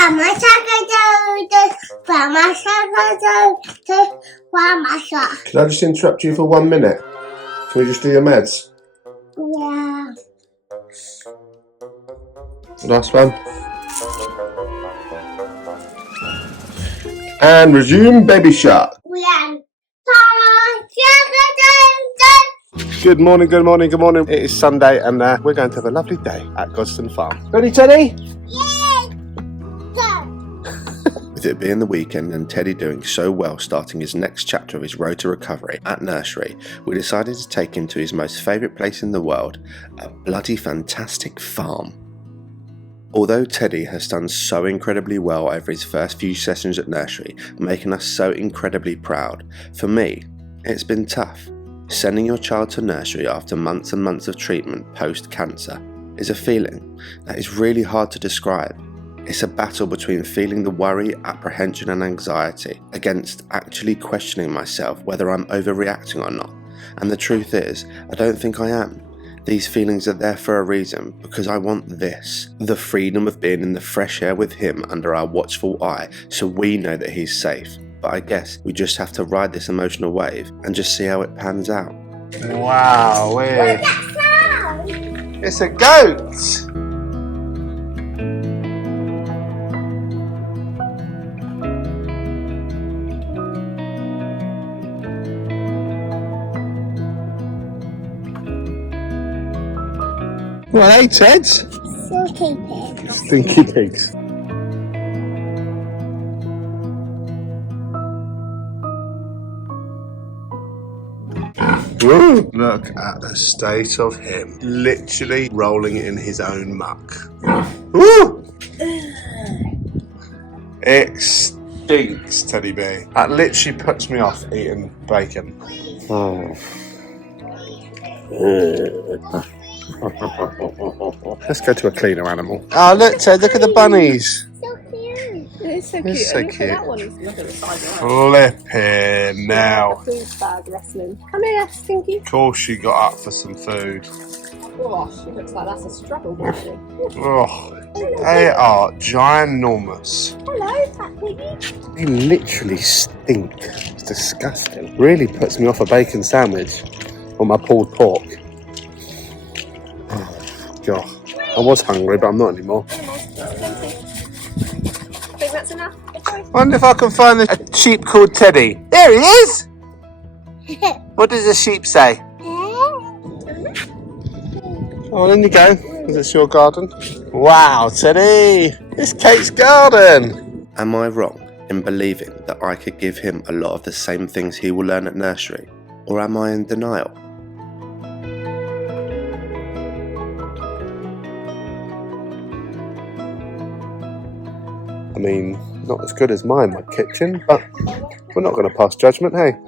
Can I just interrupt you for 1 minute? Can we just do your meds? Yeah. Last one. And resume Baby Shark. Good morning, good morning, good morning. It is Sunday and we're going to have a lovely day at Godstone Farm. Ready, Teddy? Yes! Go! With it being the weekend and Teddy doing so well starting his next chapter of his road to recovery at nursery, we decided to take him to his most favourite place in the world, a bloody fantastic farm. Although Teddy has done so incredibly well over his first few sessions at nursery, making us so incredibly proud, for me, it's been tough. Sending your child to nursery after months and months of treatment post-cancer is a feeling that is really hard to describe. It's a battle between feeling the worry, apprehension and anxiety against actually questioning myself whether I'm overreacting or not. And the truth is, I don't think I am. These feelings are there for a reason, because I want this, the freedom of being in the fresh air with him under our watchful eye so we know that he's safe. But I guess we just have to ride this emotional wave and just see how it pans out. Wow, What's that sound? it's a goat! Well, hey, Ted. Silky pigs. Stinky pigs. Ooh, look at the state of him. Literally rolling it in his own muck. Ooh. It stinks, Teddy B. That literally puts me off eating bacon. Oh. Let's go to a cleaner animal. Oh, look, Ted, look at the bunnies. So cute. It's so cute. It's so And look at cute. that one. Look at the size of that. Flipping now. The food bag wrestling. Come here, Stinky. Of course she got up for some food. Gosh, it looks like that's a struggle, actually. Oh, they are ginormous. Hello, fat piggy. They literally stink. It's disgusting. Really puts me off a bacon sandwich or my pulled pork. Oh, God. I was hungry, but I'm not anymore. I think that's enough. Wonder if I can find a sheep called Teddy. There he is! What does the sheep say? Oh, well, in you go. Is this your garden? Wow, Teddy! It's Kate's garden! Am I wrong in believing that I could give him a lot of the same things he will learn at nursery? Or am I in denial? I mean, not as good as mine, my kitchen, but we're not going to pass judgment, hey?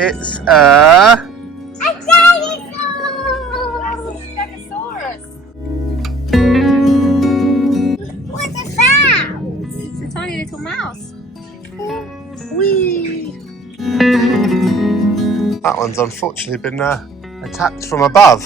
It's a Stegosaurus. What's the sound? It's a tiny little mouse. Whee! That one's unfortunately been attacked from above.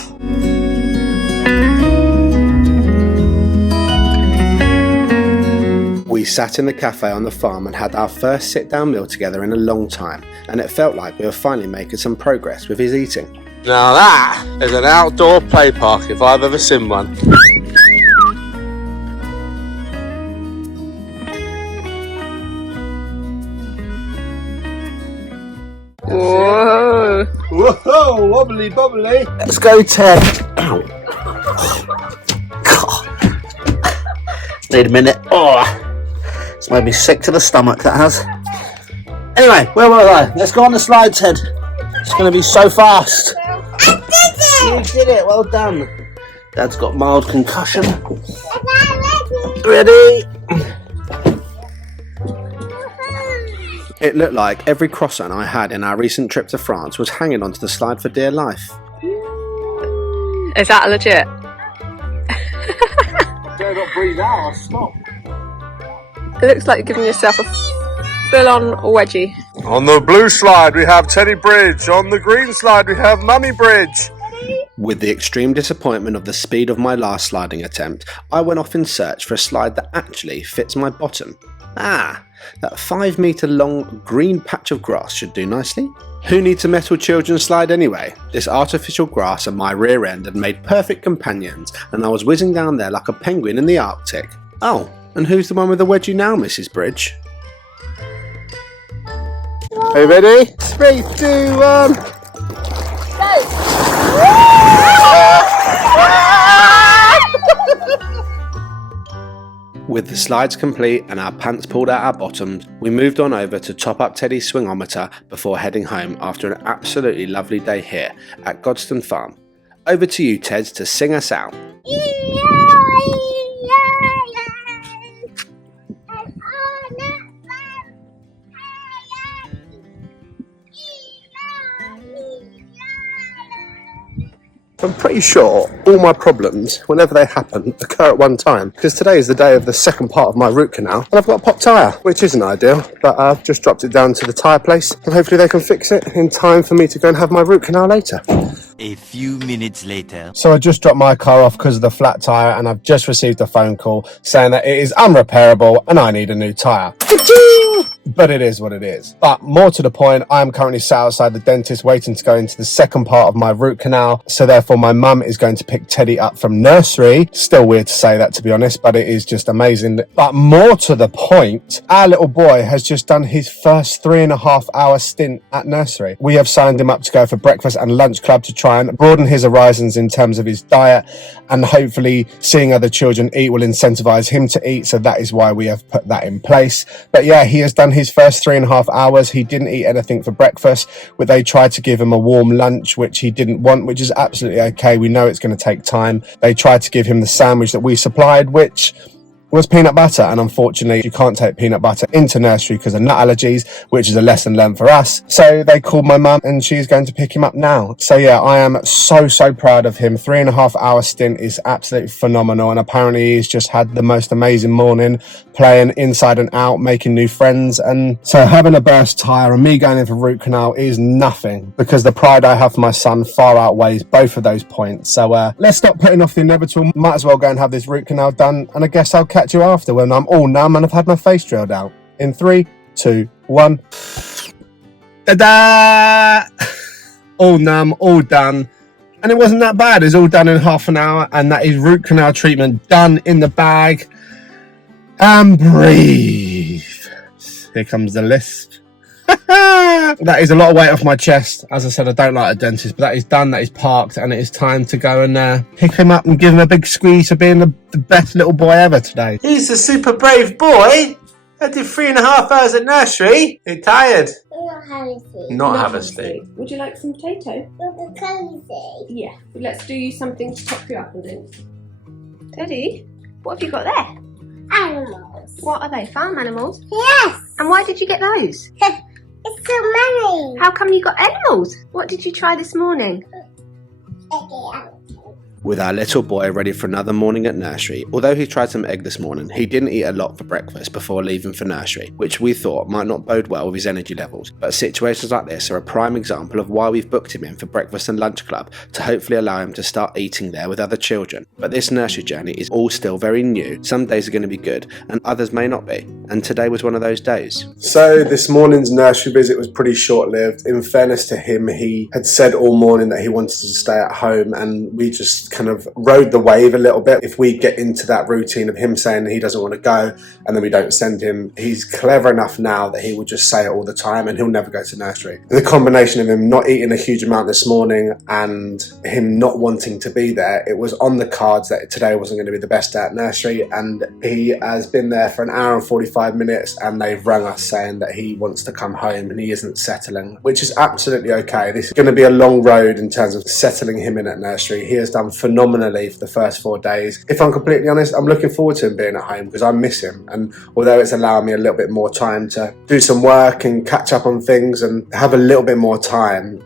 We sat in the cafe on the farm and had our first sit-down meal together in a long time, and it felt like we were finally making some progress with his eating. Now that is an outdoor play park if I've ever seen one. Whoa! Whoa, wobbly bobbly. Let's go, Ted. Ow. God. Need a minute. Oh, it's made me sick to the stomach, that has. Anyway, where were I? Let's go on the slide, Ted. It's going to be so fast. You did it, well done. Dad's got mild concussion. Ready? It looked like every croissant I had in our recent trip to France was hanging onto the slide for dear life. Is that legit? better not breathe out, I'll stop. It looks like you're giving yourself a full-on wedgie. On the blue slide we have Teddy Bridge, on the green slide we have Mummy Bridge. With the extreme disappointment of the speed of my last sliding attempt, I went off in search for a slide that actually fits my bottom. Ah, that 5 metre long green patch of grass should do nicely. Who needs a metal children's slide anyway? This artificial grass and my rear end had made perfect companions, and I was whizzing down there like a penguin in the Arctic. Oh, and who's the one with the wedgie now, Mrs. Bridge? Are you ready? 3, 2, 1... With the slides complete and our pants pulled out our bottoms, we moved on over to top up Teddy's swingometer before heading home after an absolutely lovely day here at Godstone Farm. Over to you, Ted, to sing us out. I'm pretty sure all my problems, whenever they happen, occur at one time, because today is the day of the second part of my root canal and I've got a popped tyre, which isn't ideal, but I've just dropped it down to the tyre place and hopefully they can fix it in time for me to go and have my root canal later. A few minutes later. So I just dropped my car off because of the flat tyre and I've just received a phone call saying that it is unrepairable and I need a new tyre. But it is what it is. But more to the point, I am currently sat outside the dentist waiting to go into the second part of my root canal. So therefore my mum is going to pick Teddy up from nursery. Still weird to say that, to be honest, but it is just amazing. But more to the point, our little boy has just done his first 3.5 hour stint at nursery. We have signed him up to go for breakfast and lunch club to try and broaden his horizons in terms of his diet, and hopefully seeing other children eat will incentivize him to eat. So that is why we have put that in place. But yeah, he has done his first 3.5 hours. He didn't eat anything for breakfast, but they tried to give him a warm lunch, which he didn't want, which is absolutely okay. We know it's going to take time. They tried to give him the sandwich that we supplied, which was peanut butter, and unfortunately you can't take peanut butter into nursery because of nut allergies, which is a lesson learned for us. So they called my mum and she's going to pick him up now. So yeah, I am so proud of him. 3.5 hour stint is absolutely phenomenal, and apparently he's just had the most amazing morning playing inside and out, making new friends. And so having a burst tire and me going in for root canal is nothing, because the pride I have for my son far outweighs both of those points. So let's stop putting off the inevitable. Might as well go and have this root canal done, and I guess I'll catch you after when I'm all numb and I've had my face drilled out. In 3, 2, 1. Ta-da! All numb, all done. And it wasn't that bad. It's all done in half an hour, and that is root canal treatment done in the bag. And breathe. Here comes the lisp. That is a lot of weight off my chest. As I said, I don't like a dentist, but that is done, that is parked, and it is time to go and pick him up and give him a big squeeze for being the best little boy ever today. He's a super brave boy. I did 3.5 hours at nursery. You're tired. Not having sleep. Not have a sleep. Would you like some potato? You're crazy. Yeah. Let's do you something to top you up with it. Teddy, what have you got there? Animals. What are they? Farm animals? Yes. And why did you get those? It's so many. How come you got animals? What did you try this morning? With our little boy ready for another morning at nursery, although he tried some egg this morning, he didn't eat a lot for breakfast before leaving for nursery, which we thought might not bode well with his energy levels. But situations like this are a prime example of why we've booked him in for breakfast and lunch club, to hopefully allow him to start eating there with other children. But this nursery journey is all still very new. Some days are going to be good and others may not be, and today was one of those days. So this morning's nursery visit was pretty short-lived. In fairness to him, he had said all morning that he wanted to stay at home, and we just kind of rode the wave a little bit. If we get into that routine of him saying he doesn't want to go and then we don't send him, he's clever enough now that he will just say it all the time and he'll never go to nursery. The combination of him not eating a huge amount this morning and him not wanting to be there, it was on the cards that today wasn't going to be the best day at nursery, and he has been there for 1 hour and 45 minutes and they've rung us saying that he wants to come home and he isn't settling, which is absolutely okay. This is going to be a long road in terms of settling him in at nursery. He has done phenomenally for the first 4 days. If I'm completely honest, I'm looking forward to him being at home because I miss him, and although it's allowing me a little bit more time to do some work and catch up on things and have a little bit more time,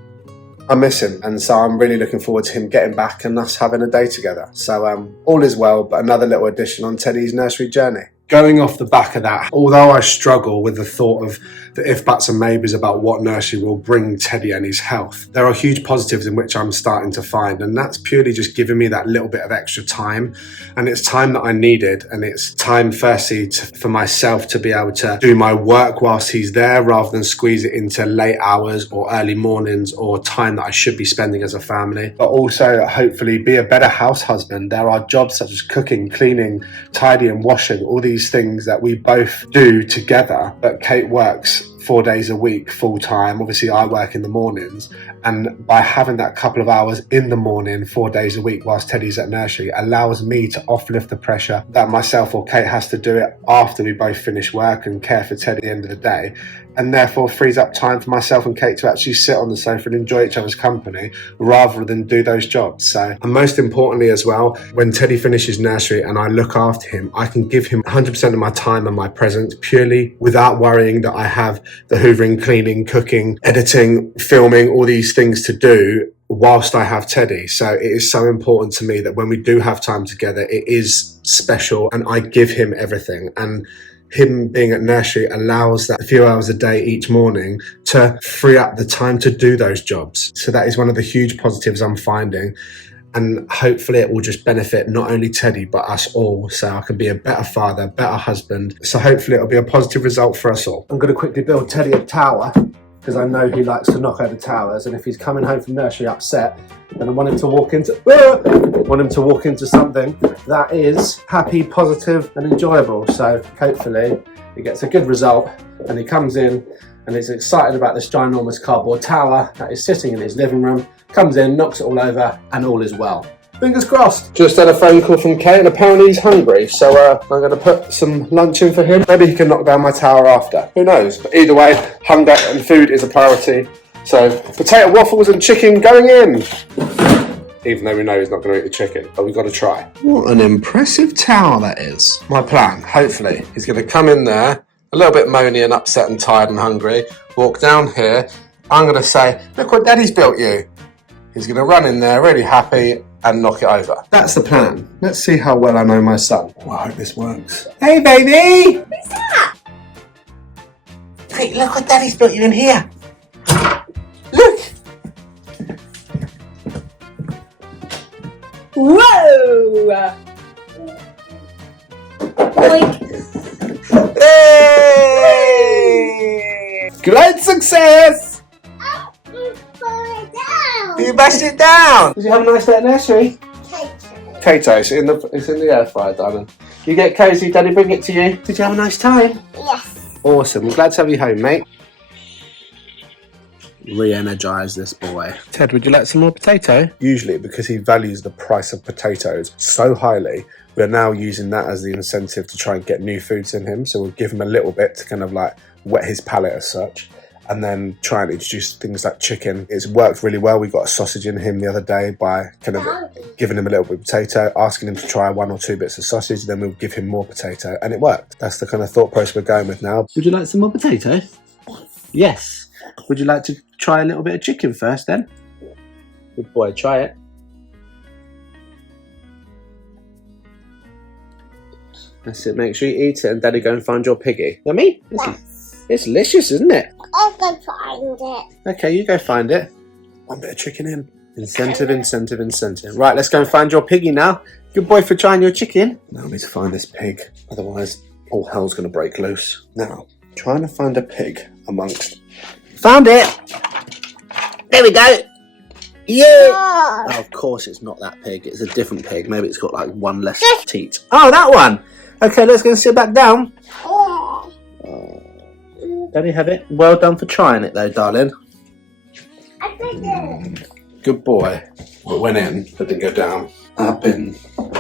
I miss him, and so I'm really looking forward to him getting back and us having a day together. So all is well, but another little addition on Teddy's nursery journey. Going off the back of that, although I struggle with the thought of the if, buts and maybes about what nursery will bring Teddy and his health, there are huge positives in which I'm starting to find, and that's purely just giving me that little bit of extra time. And it's time that I needed, and it's time firstly for myself to be able to do my work whilst he's there, rather than squeeze it into late hours or early mornings or time that I should be spending as a family. But also hopefully be a better house husband. There are jobs such as cooking, cleaning, tidying, washing, all these things that we both do together, but Kate works 4 days a week full time. Obviously I work in the mornings, and by having that couple of hours in the morning 4 days a week whilst Teddy's at nursery allows me to offlift the pressure that myself or Kate has to do it after we both finish work and care for Teddy at the end of the day, and therefore frees up time for myself and Kate to actually sit on the sofa and enjoy each other's company rather than do those jobs. So, and most importantly as well, when Teddy finishes nursery and I look after him, I can give him 100% of my time and my presence purely without worrying that I have the hoovering, cleaning, cooking, editing, filming, all these things to do whilst I have Teddy. So it is so important to me that when we do have time together, it is special and I give him everything. And him being at nursery allows that few hours a day each morning to free up the time to do those jobs. So that is one of the huge positives I'm finding. And hopefully it will just benefit not only Teddy, but us all. So I can be a better father, better husband. So hopefully it'll be a positive result for us all. I'm going to quickly build Teddy a tower, because I know he likes to knock over towers. And if he's coming home from nursery upset, then I want him to walk into something that is happy, positive and enjoyable. So hopefully he gets a good result and he comes in and is excited about this ginormous cardboard tower that is sitting in his living room, comes in, knocks it all over, and all is well. Fingers crossed. Just had a phone call from Kate and apparently he's hungry, so I'm going to put some lunch in for him. Maybe he can knock down my tower after. Who knows? But either way, hunger and food is a priority. So potato waffles and chicken going in. Even though we know he's not going to eat the chicken, but we've got to try. What an impressive tower that is. My plan, hopefully, he's going to come in there, a little bit moany and upset and tired and hungry, walk down here. I'm going to say, look what Daddy's built you. He's going to run in there really happy and knock it over. That's the plan. Let's see how well I know my son. Oh, I hope this works. Hey, baby! What's that? Hey, look what Daddy's built you in here. Look! Whoa! Hey! Great success! You bashed it down! Did you have a nice day at nursery? Potato. It's in the air fryer, darling. You get cosy, Daddy bring it to you. Did you have a nice time? Yes. Awesome. I'm glad to have you home, mate. Re-energise this boy. Ted, would you like some more potato? Usually, because he values the price of potatoes so highly, we're now using that as the incentive to try and get new foods in him. So we'll give him a little bit to kind of like whet his palate as such, and then try and introduce things like chicken. It's worked really well. We got a sausage in him the other day by kind of giving him a little bit of potato, asking him to try 1 or 2 bits of sausage, then we'll give him more potato, and it worked. That's the kind of thought process we're going with now. Would you like some more potato? Yes. Would you like to try a little bit of chicken first then? Good boy, try it. That's it, make sure you eat it and Daddy go and find your piggy. Yummy? It's delicious, isn't it? I'll go find it. Okay, you go find it. 1 bit of chicken in. Incentive, incentive, incentive. Right, let's go and find your piggy now. Good boy for trying your chicken. Now we need to find this pig, otherwise all hell's going to break loose. Now, trying to find a pig amongst... Found it! There we go! Yeah! Oh, of course it's not that pig, it's a different pig. Maybe it's got like 1 less teat. Oh, that one! Okay, let's go and sit back down. Oh. Daddy have it. Well done for trying it though, darling. I did it. Good boy. It went in, but didn't go down. Our bin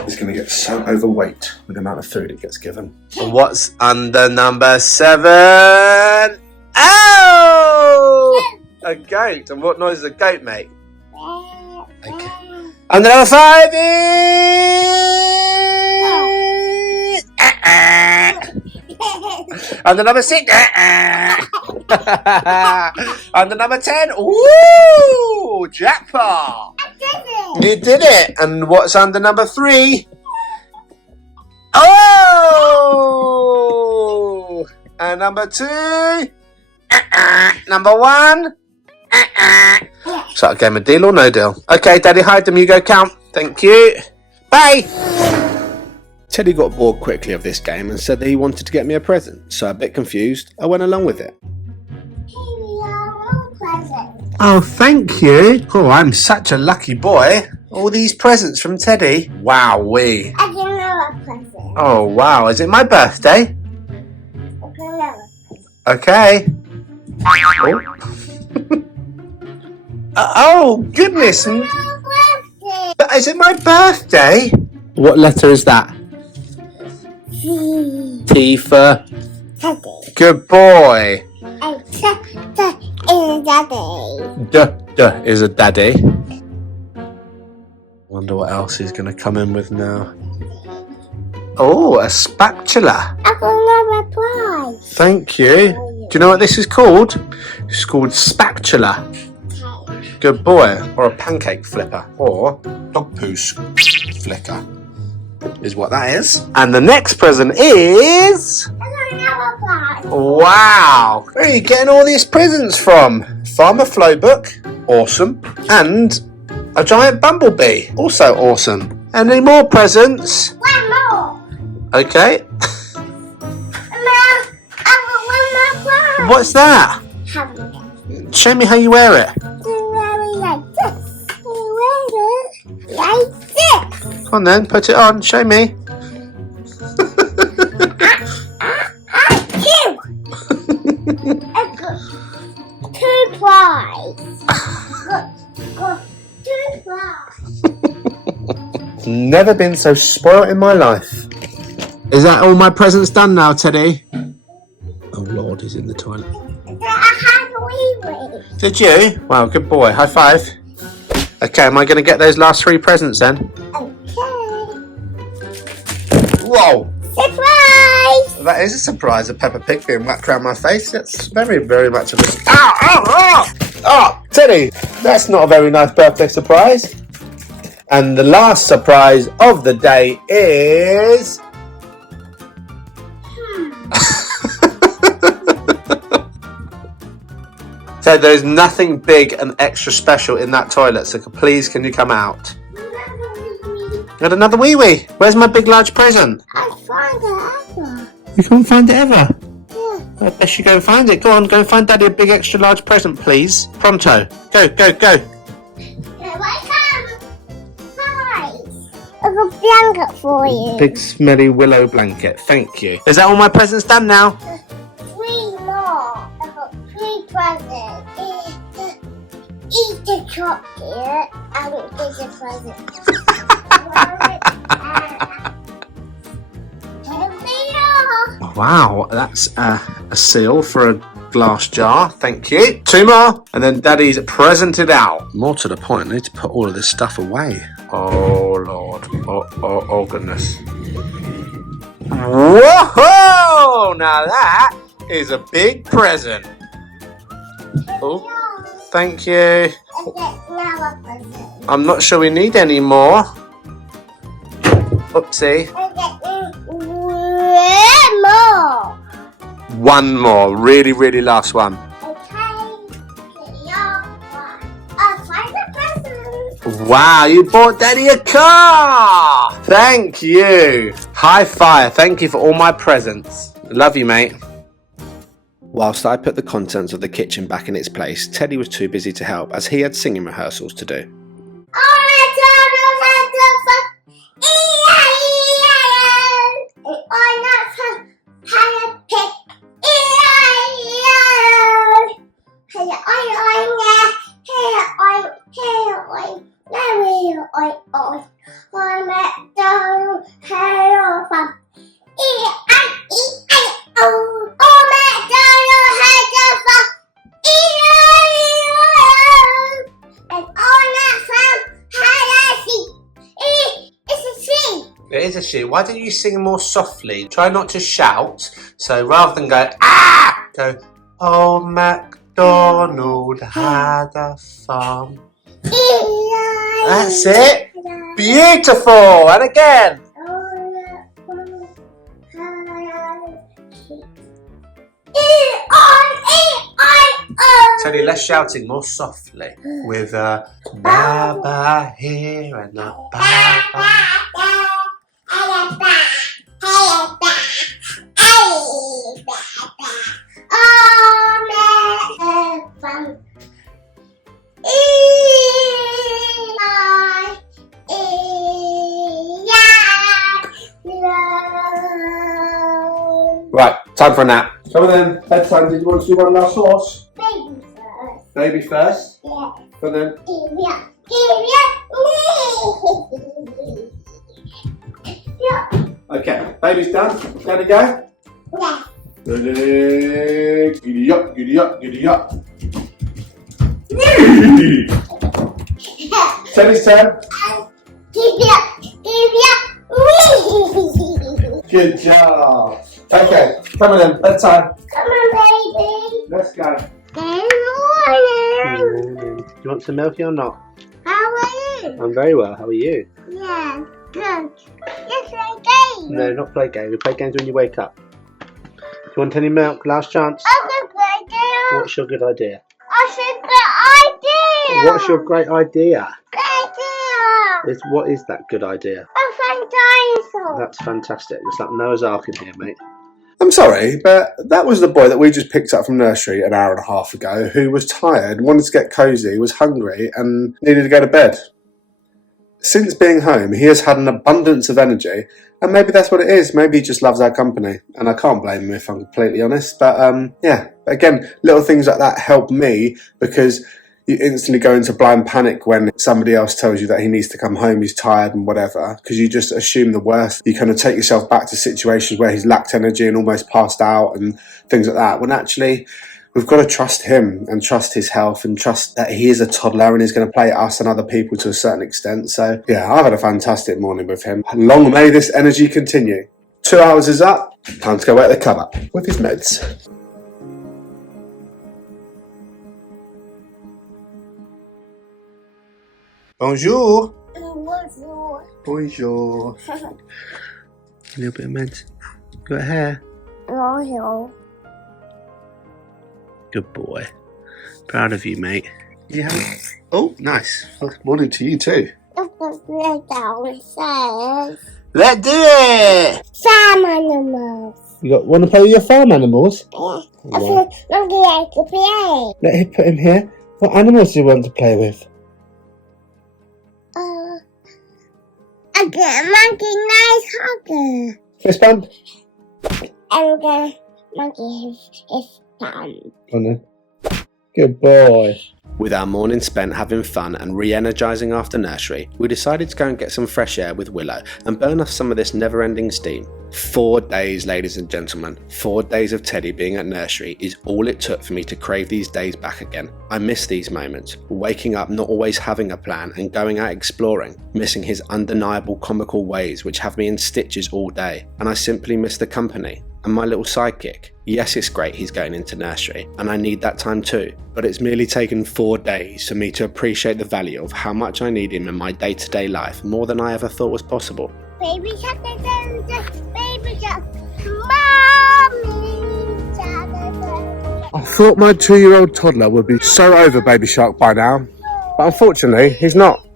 is going to get so overweight with the amount of food it gets given. And what's under number 7? Oh! A goat. And what noise does a goat make? Okay. And the number 5 is... And the number 6... Under number 10. Ooh, jackpot. You did it. And what's under number 3? Oh! And number 2. Number 1. So that game, a deal or no deal? Okay, Daddy, hide them. You go count. Thank you. Bye. Teddy got bored quickly of this game and said that he wanted to get me a present. So a bit confused, I went along with it. Here we are, more presents. Oh, thank you. Oh, I'm such a lucky boy. All these presents from Teddy. Wowee. I can another present. Oh, wow. Is it my birthday? I can another. Okay. Oh, goodness. Another birthday. Is it my birthday? What letter is that? T for... Teddy. Good boy. And Teddy is daddy. Duh is a daddy. Wonder what else he's going to come in with now. Oh, a spatula. I got another prize. Thank you. Do you know what this is called? It's called spatula. Okay. Good boy. Or a pancake flipper. Or dog poo flicker. Is what that is. And the next present is... I got another prize. Wow. Where are you getting all these presents from? Farmer Flow book. Awesome. And a giant bumblebee. Also awesome. Any more presents? One more. Okay. I got one more prize. What's that? Have it. Show me how you wear it. You wear it like this. You wear it like this. Come on then, put it on. Show me. Two. I got 2 prizes. Got 2 prizes. Never been so spoiled in my life. Is that all my presents done now, Teddy? Oh Lord, he's in the toilet. I had a wee. Did you? Wow, good boy. High five. Okay, am I going to get those last 3 presents then? Okay. Whoa! Surprise! That is a surprise, a Peppa Pig being whacked around my face. That's very, very much of a... Ow! Ow! Ow! Oh, Teddy, that's not a very nice birthday surprise. And the last surprise of the day is... Ted, there is nothing big and extra special in that toilet, so please can you come out? Got another wee wee. Where's my big large present? I found it ever. You can't find it ever. Yeah. I best you go and find it. Go on, go and find Daddy a big extra large present, please. Pronto. Go, go, go. Here I come. Hi. I've got a blanket for you. Big smelly willow blanket. Thank you. Is that all my presents done now? 3 more. I've got 3 presents. Eat the chocolate and get a present. Wow, that's a seal for a glass jar. Thank you. 2 more, and then Daddy's presented out. More to the point, I need to put all of this stuff away. Oh Lord. Oh goodness. Whoa! Now that is a big present. Oh, thank you. I'm not sure we need any more. Oopsie. More. 1 more. Really, really last one. Wow, you bought Daddy a car! Thank you. High five. Thank you for all my presents. Love you, mate. Whilst I put the contents of the kitchen back in its place, Teddy was too busy to help as he had singing rehearsals to do. It is a she. Why don't you sing more softly? Try not to shout. So rather than go, ah, go, Old MacDonald had a farm. That's it. Beautiful. And again. Teddy, less shouting, more softly. With a Baba here and a Baba. Right, time for a nap. Come on then, bedtime. Did you want to do one last horse? Baby first. Baby first? Yeah. Come on then. Okay, baby's done. Ready to go? Yeah. Ready? Giddy up, giddy up, giddy up. Teddy's turn. Good job. Okay, come on then, bedtime. Come on, baby. Let's go. Good morning. Do you want some milky or not? How are you? I'm very well, how are you? Yeah, good. Yes, I do. No, not play games. We play games when you wake up. Do you want any milk? Last chance. I'm a good idea. What's your good idea? That's a good idea. What's your great idea? Good idea. What is that good idea? A fun dinosaur. That's fantastic. It's like Noah's Ark in here, mate. I'm sorry, but that was the boy that we just picked up from nursery an hour and a half ago who was tired, wanted to get cosy, was hungry and needed to go to bed. Since being home, he has had an abundance of energy, and maybe that's what it is. Maybe he just loves our company, and I can't blame him if I'm completely honest. But yeah, again, little things like that help me because you instantly go into blind panic when somebody else tells you that he needs to come home, he's tired and whatever, because you just assume the worst. You kind of take yourself back to situations where he's lacked energy and almost passed out and things like that, when actually we've got to trust him and trust his health and trust that he is a toddler and he's going to play us and other people to a certain extent. So yeah, I've had a fantastic morning with him. Long may this energy continue. 2 hours is up, time to go wet the cover with his meds. Bonjour. Bonjour. Bonjour. A little bit of meds. Got hair. Bonjour. Good boy. Proud of you, mate. Yeah. Oh, nice. Well, morning to you too. Let's do it. Farm animals. You want to play with your farm animals? Yeah. Monkey like to play. Let him put him here. What animals do you want to play with? I got a monkey nice hugger. Fist bump. And the monkey is fun. On then. Good boy. With our morning spent having fun and re-energising after nursery, we decided to go and get some fresh air with Willow and burn off some of this never-ending steam. 4 days, ladies and gentlemen. 4 days of Teddy being at nursery is all it took for me to crave these days back again. I miss these moments, waking up not always having a plan and going out exploring, missing his undeniable comical ways which have me in stitches all day, and I simply miss the company. And my little sidekick. Yes, it's great he's going into nursery, and I need that time too, but it's merely taken 4 days for me to appreciate the value of how much I need him in my day-to-day life more than I ever thought was possible. Baby shark, baby shark, mommy shark. I thought my 2-year-old toddler would be so over Baby Shark by now, but unfortunately he's not.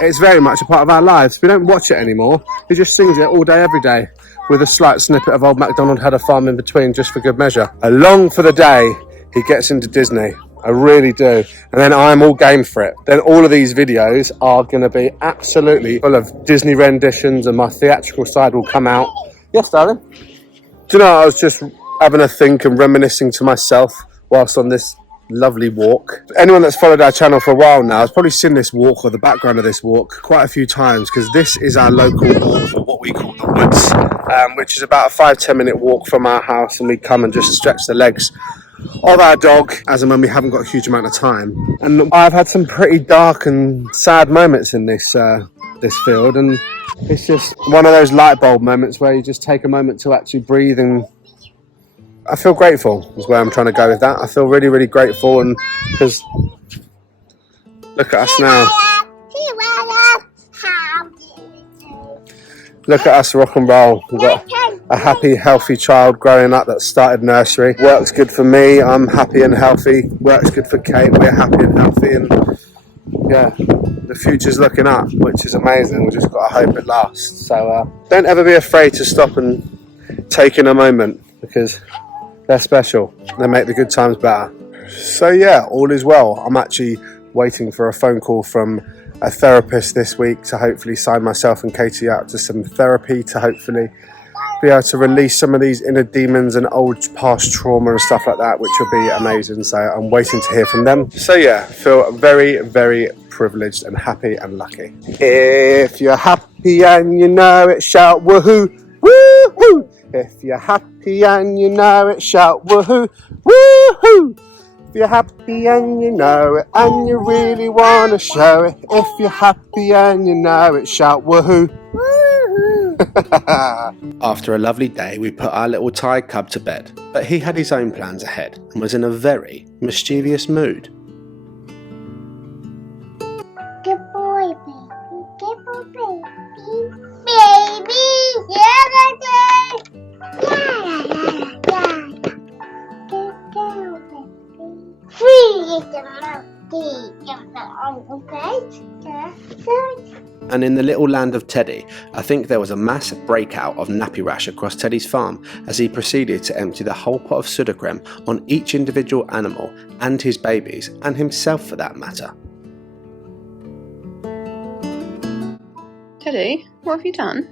It's very much a part of our lives. We don't watch it anymore, he just sings it all day every day, with a slight snippet of Old MacDonald Had a Farm in between just for good measure. I long for the day he gets into Disney. I really do. And then I'm all game for it. Then all of these videos are going to be absolutely full of Disney renditions and my theatrical side will come out. Yes, darling? Do you know, I was just having a think and reminiscing to myself whilst on this lovely walk. Anyone that's followed our channel for a while now has probably seen this walk or the background of this walk quite a few times, because this is our local walk for what we call the woods, which is about a 5-10 minute walk from our house, and we come and just stretch the legs of our dog as and when we haven't got a huge amount of time. And I've had some pretty dark and sad moments in this field, and it's just one of those light bulb moments where you just take a moment to actually breathe and I feel grateful is where I'm trying to go with that. I feel really, really grateful, and because look at us now. Look at us rock and roll. We've got a happy, healthy child growing up that started nursery. Works good for me. I'm happy and healthy. Works good for Kate. We're happy and healthy, and yeah, the future's looking up, which is amazing. We just got to hope it lasts. So don't ever be afraid to stop and take in a moment, because they're special. They make the good times better. So yeah, all is well. I'm actually waiting for a phone call from a therapist this week to hopefully sign myself and Katie out to some therapy to hopefully be able to release some of these inner demons and old past trauma and stuff like that, which will be amazing. So I'm waiting to hear from them. So yeah, feel very, very privileged and happy and lucky. If you're happy and you know it, shout woohoo, woohoo! If you're happy and you know it, shout woohoo, woohoo! If you're happy and you know it, and you really want to show it. If you're happy and you know it, shout woohoo. After a lovely day, we put our little tired cub to bed, but he had his own plans ahead and was in a very mischievous mood. Good boy, baby. Good boy, baby. Baby, yeah, good girl, baby. Free the monkey. Jump on the bed. And in the little land of Teddy, I think there was a mass breakout of nappy rash across Teddy's farm as he proceeded to empty the whole pot of Sudocrem on each individual animal and his babies, and himself for that matter. Teddy, what have you done?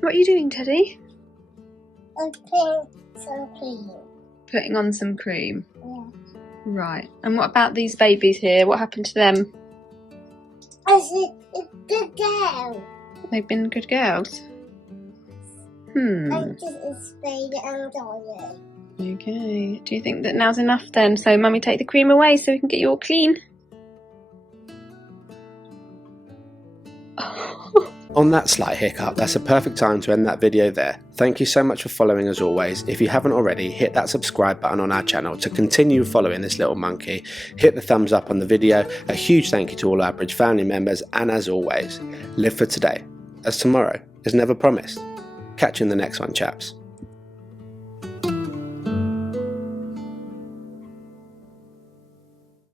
What are you doing, Teddy? I'm putting some cream. Putting on some cream. Yeah. Right. And what about these babies here? What happened to them? I said, it's good girl. They've been good girls. I just explained it and toilet. Okay. Do you think that now's enough then? So Mummy, take the cream away so we can get you all clean. On that slight hiccup, that's a perfect time to end that video there. Thank you so much for following as always. If you haven't already, hit that subscribe button on our channel to continue following this little monkey. Hit the thumbs up on the video. A huge thank you to all our Bridge family members, and as always, live for today, as tomorrow is never promised. Catch you in the next one, chaps.